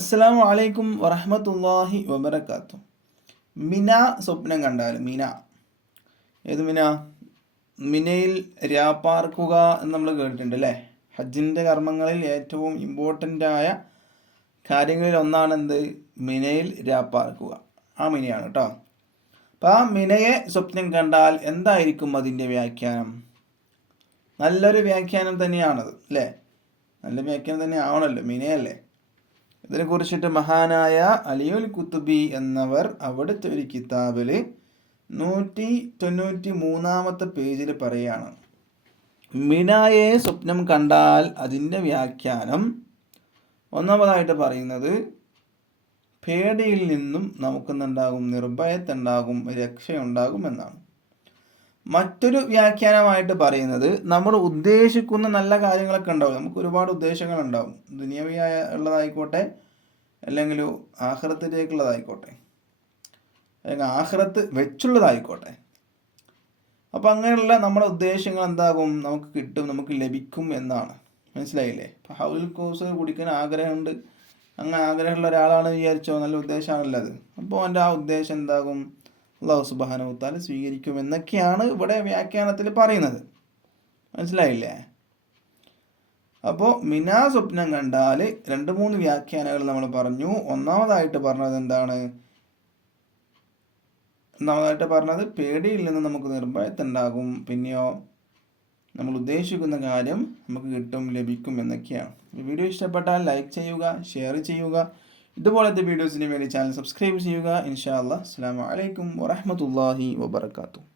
അസ്സലാമു അലൈക്കും വറഹ്മത്തുള്ളാഹി വബറകാതുഹു. മിന സ്വപ്നം കണ്ടാൽ മിന ഏത് മിന? മിനയിൽ രാപ്പാർക്കുക എന്ന് നമ്മൾ കേട്ടിട്ടുണ്ട് അല്ലേ? ഹജ്ജിൻ്റെ കർമ്മങ്ങളിൽ ഏറ്റവും ഇമ്പോർട്ടൻ്റായ കാര്യങ്ങളിൽ ഒന്നാണ് എന്ത്? മിനയിൽ രാപ്പാർക്കുക. ആ മിനയാണ് കേട്ടോ. അപ്പോൾ ആ മിനയെ സ്വപ്നം കണ്ടാൽ എന്തായിരിക്കും അതിൻ്റെ വ്യാഖ്യാനം? നല്ലൊരു വ്യാഖ്യാനം തന്നെയാണത് അല്ലേ? നല്ല വ്യാഖ്യാനം തന്നെ ആവണല്ലോ, മിനയല്ലേ. ഇതിനെക്കുറിച്ചിട്ട് മഹാനായ അലിയുൽ കുത്തുബി എന്നവർ അവിടുത്തെ ഒരു കിതാബിൽ 193 പേജിൽ പറയുകയാണ്, മിനായെ സ്വപ്നം കണ്ടാൽ അതിൻ്റെ വ്യാഖ്യാനം ഒന്നാമതായിട്ട് പറയുന്നത് പേടിയിൽ നിന്നും നമുക്കെന്തുണ്ടാകും? നിർഭയത്തുണ്ടാകും, രക്ഷയുണ്ടാകും എന്നാണ്. മറ്റൊരു വ്യാഖ്യാനമായിട്ട് പറയുന്നത് നമ്മൾ ഉദ്ദേശിക്കുന്ന നല്ല കാര്യങ്ങളൊക്കെ ഉണ്ടാവും. നമുക്ക് ഒരുപാട് ഉദ്ദേശങ്ങളുണ്ടാവും, ദുനിയവിയായ ഉള്ളതായിക്കോട്ടെ അല്ലെങ്കിൽ ആഖിറത്തിലേക്കുള്ളതായിക്കോട്ടെ അല്ലെങ്കിൽ ആഖിറത്ത് വെച്ചുള്ളതായിക്കോട്ടെ. അപ്പോൾ അങ്ങനെയുള്ള നമ്മുടെ ഉദ്ദേശങ്ങൾ എന്താകും? നമുക്ക് കിട്ടും, നമുക്ക് ലഭിക്കും എന്നാണ്. മനസ്സിലായില്ലേ? ഇപ്പോൾ ഹൗലുൽ കൗസർ കുടിക്കാൻ ആഗ്രഹമുണ്ട്, അങ്ങനെ ആഗ്രഹമുള്ള ഒരാളാണ് വിചാരിച്ചോ, നല്ല ഉദ്ദേശമാണല്ലോ അത്. അപ്പോൾ അവൻ്റെ ആ ഉദ്ദേശം എന്താകും? അല്ലാഹു സുബ്ഹാനഹു വ തആല സ്വീകരിക്കും എന്നൊക്കെയാണ് ഇവിടെ വ്യാഖ്യാനത്തിൽ പറയുന്നത്. മനസ്സിലായില്ലേ? അപ്പോൾ മിനാ സ്വപ്നം കണ്ടാൽ 2-3 വ്യാഖ്യാനങ്ങൾ നമ്മൾ പറഞ്ഞു. ഒന്നാമതായിട്ട് പറഞ്ഞത് പേടിയിൽ നിന്ന് നമുക്ക് നിർഭയത്തുണ്ടാകും, പിന്നെയോ നമ്മൾ ഉദ്ദേശിക്കുന്ന കാര്യം നമുക്ക് കിട്ടും, ലഭിക്കും എന്നൊക്കെയാണ്. വീഡിയോ ഇഷ്ടപ്പെട്ടാൽ ലൈക്ക് ചെയ്യുക, ഷെയർ ചെയ്യുക. ഇതുപോലത്തെ വീഡിയോസിന് വേണ്ടി ചാനൽ സബ്സ്ക്രൈബ് ചെയ്യുക. ഇൻഷാ അല്ലാഹ്. അസ്സലാമു അലൈക്കും വറഹ്മത്തുള്ളാഹി വബറകാതുഹു.